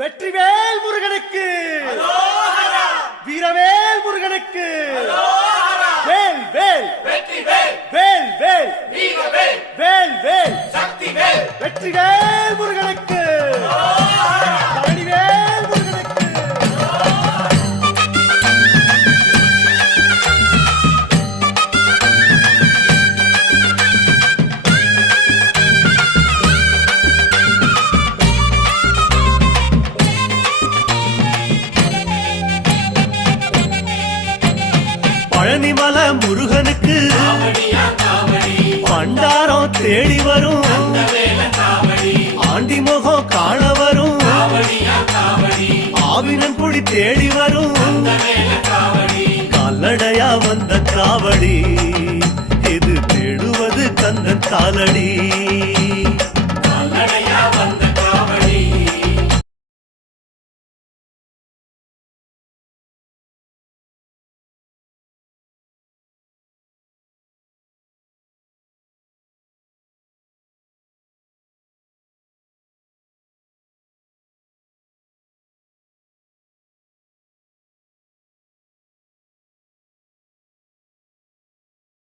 வெற்றிவேல் முருகனுக்கு, வீரவேல் முருகனுக்கு, வேல் வேல் வேல் வேல் வேல் வேல் வெற்றிவேல் முருகனுக்கு, பழனிவேல் முருகனுக்கு. பழனிமல முருகனுக்கு பண்டாரம் தேடி வரும், ஆண்டி முகம் காண வரும், ஆவினன் குடி தேடி வரும், கால்நடையா வந்த காவடி இது தேடுவது கந்தன் காலடி.